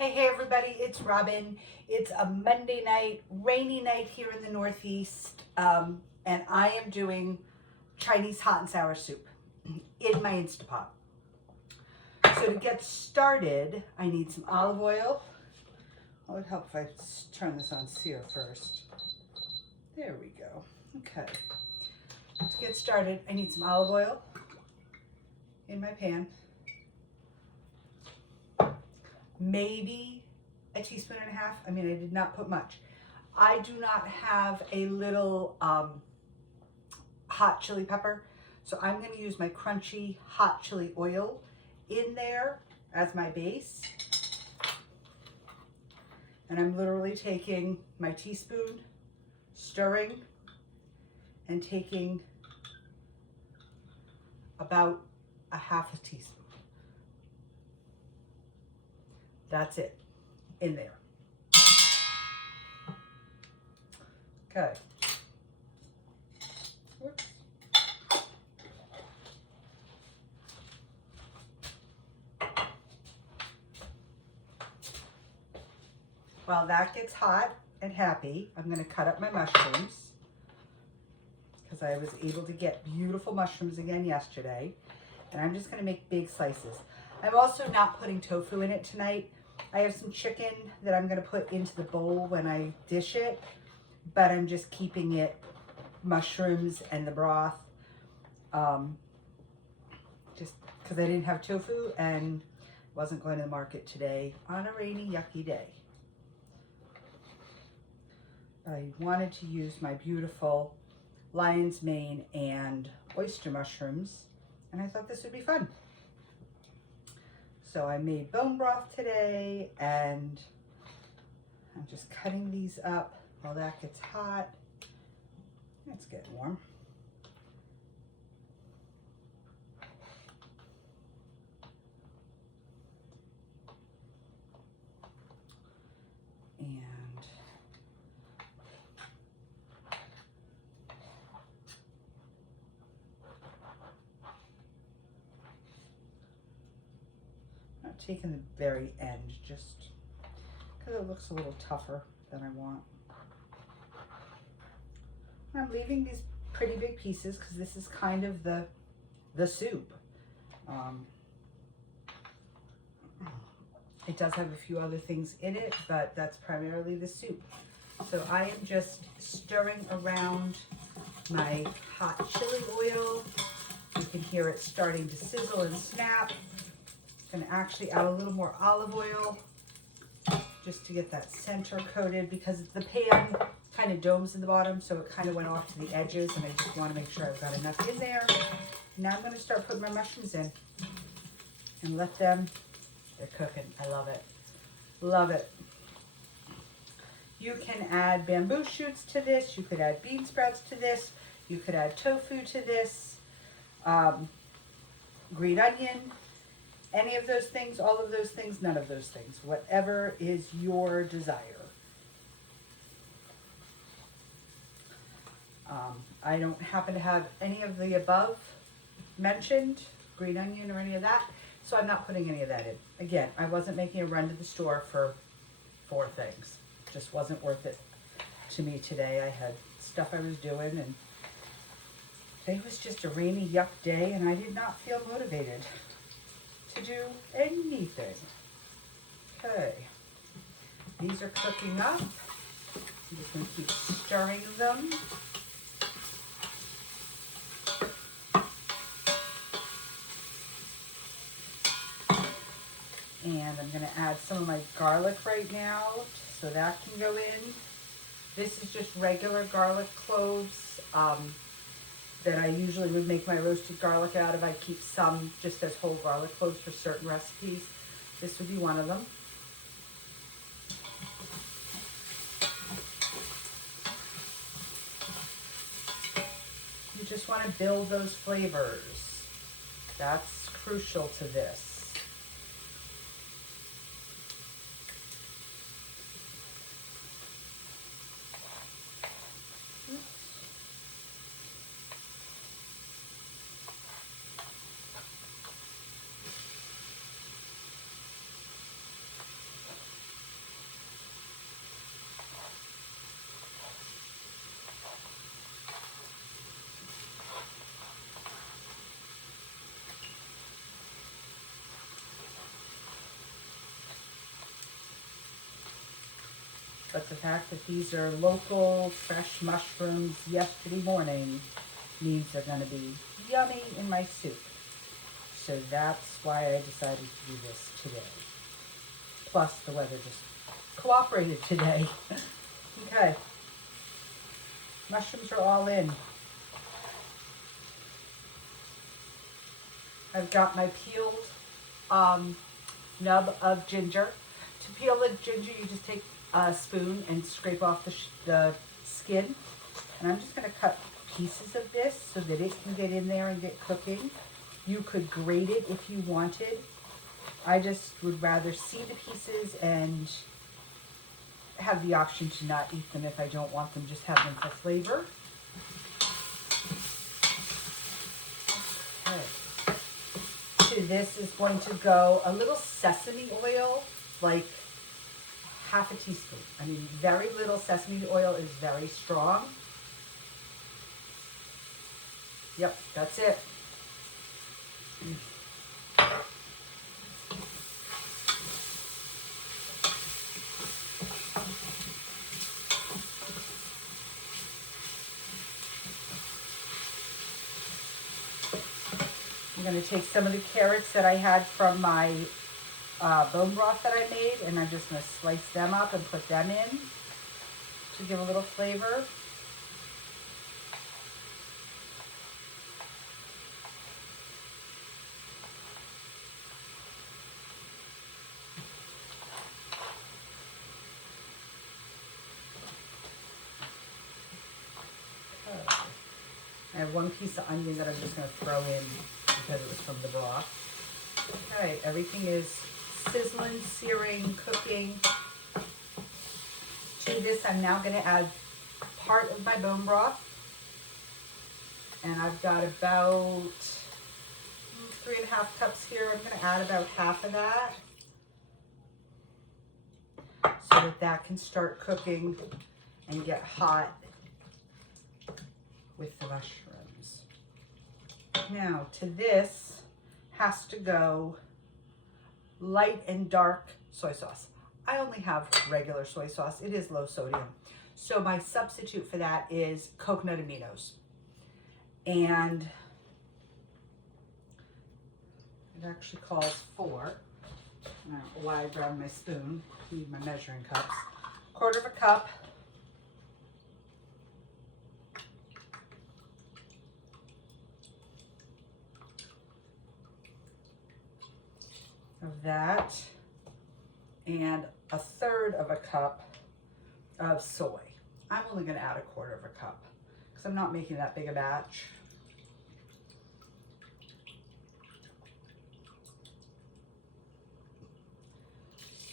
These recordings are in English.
Hey everybody, it's Robin. It's a Monday night, rainy night here in the Northeast, and I am doing Chinese hot and sour soup in my Instapot. So to get started, I need some olive oil. It would help if I turn this on sear first. There we go. Okay. To get started, I need some olive oil in my pan. Maybe a teaspoon and a half. I mean, I did not put much. I do not have a little hot chili pepper, so I'm going to use my crunchy hot chili oil in there as my base. And I'm literally taking my teaspoon, stirring, and taking about a half a teaspoon. That's it in there. Okay. Whoops. While that gets hot and happy, I'm going to cut up my mushrooms because I was able to get beautiful mushrooms again yesterday. And I'm just going to make big slices. I'm also not putting tofu in it tonight. I have some chicken that I'm going to put into the bowl when I dish it, but I'm just keeping it mushrooms and the broth, just because I didn't have tofu and wasn't going to the market today on a rainy, yucky day. I wanted to use my beautiful lion's mane and oyster mushrooms, and I thought this would be fun. So I made bone broth today, and I'm just cutting these up while that gets hot. It's getting warm. And I'm taking the very end just because it looks a little tougher than I want. I'm leaving these pretty big pieces because this is kind of the soup. It does have a few other things in it, but that's primarily the soup. So I am just stirring around my hot chili oil. You can hear it starting to sizzle and snap. I'm gonna actually add a little more olive oil just to get that center coated because the pan kind of domes in the bottom, so it kind of went off to the edges, and I just want to make sure I've got enough in there. Now I'm going to start putting my mushrooms in and let them, they're cooking. I love it. Love it. You can add bamboo shoots to this. You could add bean sprouts to this. You could add tofu to this. Green onion. Any of those things, all of those things, none of those things. Whatever is your desire. I don't happen to have any of the above mentioned, green onion or any of that, so I'm not putting any of that in. Again, I wasn't making a run to the store for 4 things. Just wasn't worth it to me today. I had stuff I was doing, and today was just a rainy, yuck day, and I did not feel motivated to do anything. Okay, these are cooking up. I'm just going to keep stirring them. And I'm going to add some of my garlic right now, so that can go in. This is just regular garlic cloves that I usually would make my roasted garlic out of. I keep some just as whole garlic cloves for certain recipes. This would be one of them. You just want to build those flavors. That's crucial to this. but the fact that these are local, fresh mushrooms yesterday morning means they're going to be yummy in my soup. So that's why I decided to do this today. Plus the weather just cooperated today. Okay. Mushrooms are all in. I've got my peeled nub of ginger. To peel the ginger, you just take a spoon and scrape off the skin. And I'm just going to cut pieces of this so that it can get in there and get cooking. You could grate it if you wanted. I just would rather see the pieces and have the option to not eat them if I don't want them, just have them for flavor. Okay. To this is going to go a little sesame oil, like half a teaspoon. I mean, very little. Sesame oil is very strong. Yep, that's it. I'm going to take some of the carrots that I had from my bone broth that I made, and I'm just going to slice them up and put them in to give a little flavor. I have one piece of onion that I'm just going to throw in because it was from the broth. Okay, everything is sizzling, searing, cooking. To this, I'm now going to add part of my bone broth. And I've got about 3.5 cups here. I'm going to add about half of that so that that can start cooking and get hot with the mushrooms. Now to this has to go light and dark soy sauce. I only have regular soy sauce. It is low sodium. So my substitute for that is coconut aminos. And it actually calls for, I don't know why I grabbed my spoon, I need my measuring cups, 1/4 cup of that, and 1/3 cup of soy. I'm only going to add 1/4 cup because I'm not making that big a batch.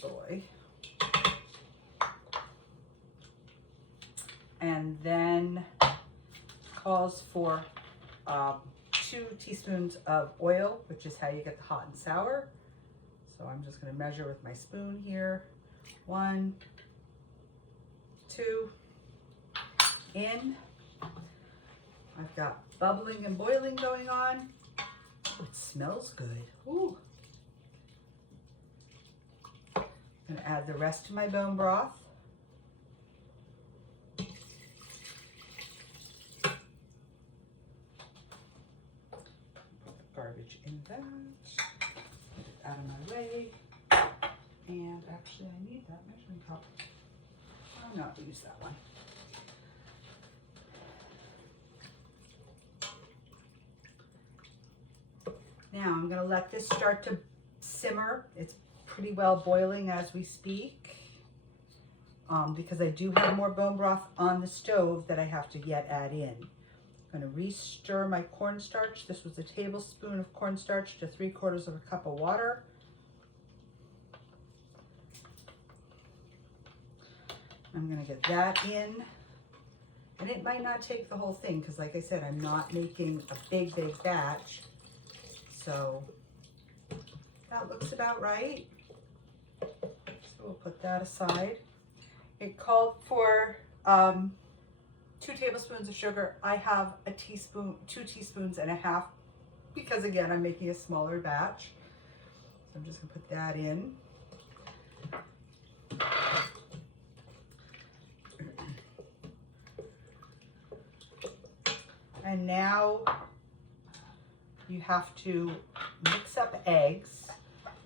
Soy. And then calls for 2 teaspoons of oil, which is how you get the hot and sour. So I'm just going to measure with my spoon here. 1, 2, in. I've got bubbling and boiling going on. Oh, it smells good. Ooh. I'm going to add the rest of my bone broth. Put the garbage in that. Get it out of my way. And actually, I need that measuring cup. I'll not use that one. Now I'm going to let this start to simmer. It's pretty well boiling as we speak because I do have more bone broth on the stove that I have to yet add in. I'm going to re-stir my cornstarch. This was a tablespoon of cornstarch to 3/4 cup of water. I'm going to get that in. And it might not take the whole thing because, like I said, I'm not making a big batch. So that looks about right. So we'll put that aside. It called for 2 tablespoons of sugar. I have 2 teaspoons and a half because, again, I'm making a smaller batch. So I'm just going to put that in. And now you have to mix up eggs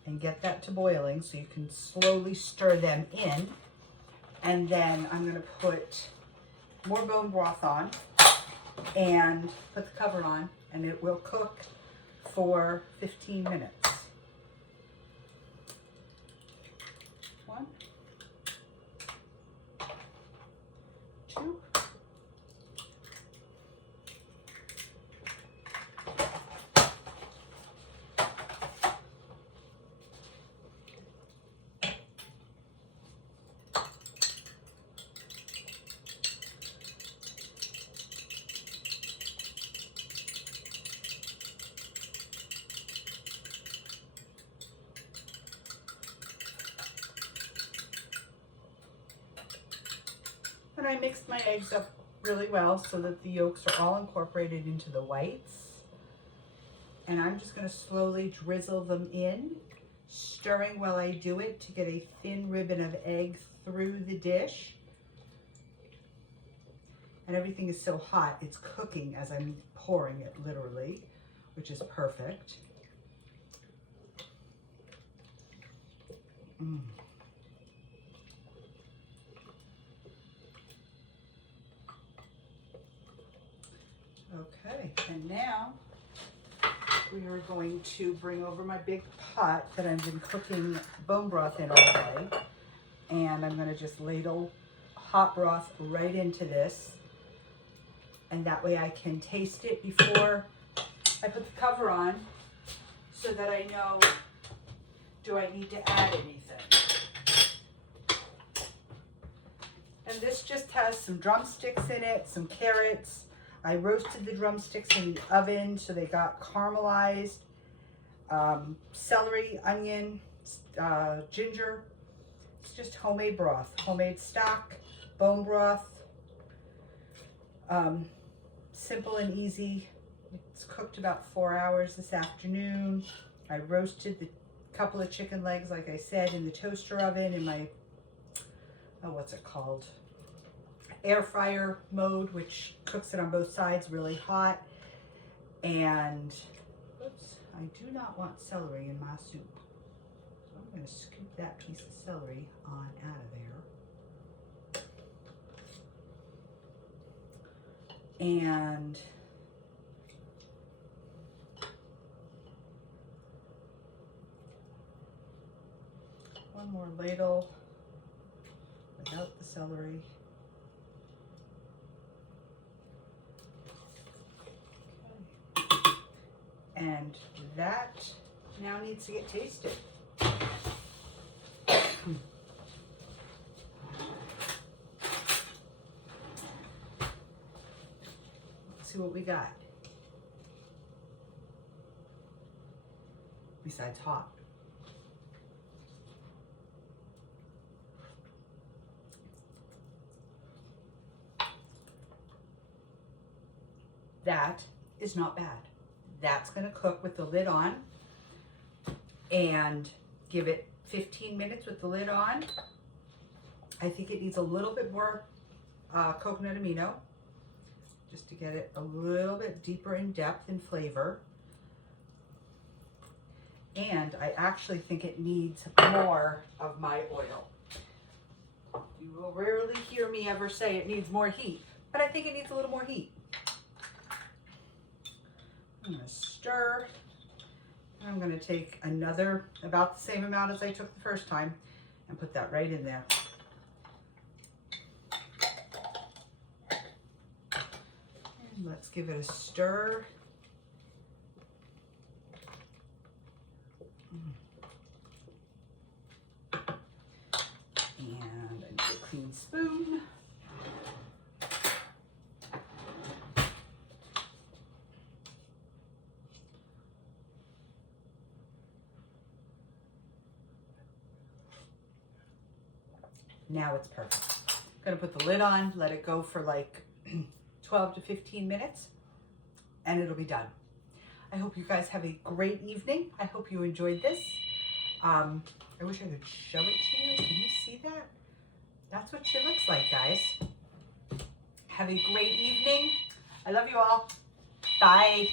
and get that to boiling so you can slowly stir them in. And then I'm going to put more bone broth on and put the cover on, and it will cook for 15 minutes. 1, 2. And I mixed my eggs up really well so that the yolks are all incorporated into the whites. And I'm just going to slowly drizzle them in, stirring while I do it to get a thin ribbon of egg through the dish. And everything is so hot, it's cooking as I'm pouring it, literally, which is perfect. Okay, and now we are going to bring over my big pot that I've been cooking bone broth in all day. And I'm going to just ladle hot broth right into this. And that way I can taste it before I put the cover on so that I know, do I need to add anything? And this just has some drumsticks in it, some carrots. I roasted the drumsticks in the oven so they got caramelized. Celery, onion, ginger. It's just homemade broth, homemade stock, bone broth. Simple and easy. It's cooked about 4 hours this afternoon. I roasted the couple of chicken legs, like I said, in the toaster oven in my, what's it called? Air fryer mode, which cooks it on both sides really hot. And oops, I do not want celery in my soup, so I'm going to scoop that piece of celery on out of there. And one more ladle without the celery. And that now needs to get tasted. Let's see what we got. Besides hot. That is not bad. That's going to cook with the lid on and give it 15 minutes with the lid on. I think it needs a little bit more coconut amino just to get it a little bit deeper in depth and flavor. And I actually think it needs more of my oil. You will rarely hear me ever say it needs more heat, but I think it needs a little more heat. I'm going to stir. I'm going to take another, about the same amount as I took the first time, and put that right in there. And let's give it a stir. And I need a clean spoon. Now it's perfect. I'm gonna put the lid on, let it go for like 12 to 15 minutes, and it'll be done. I hope you guys have a great evening. I hope you enjoyed this. I wish I could show it to you. Can you see that? That's what she looks like, guys. Have a great evening. I love you all. Bye.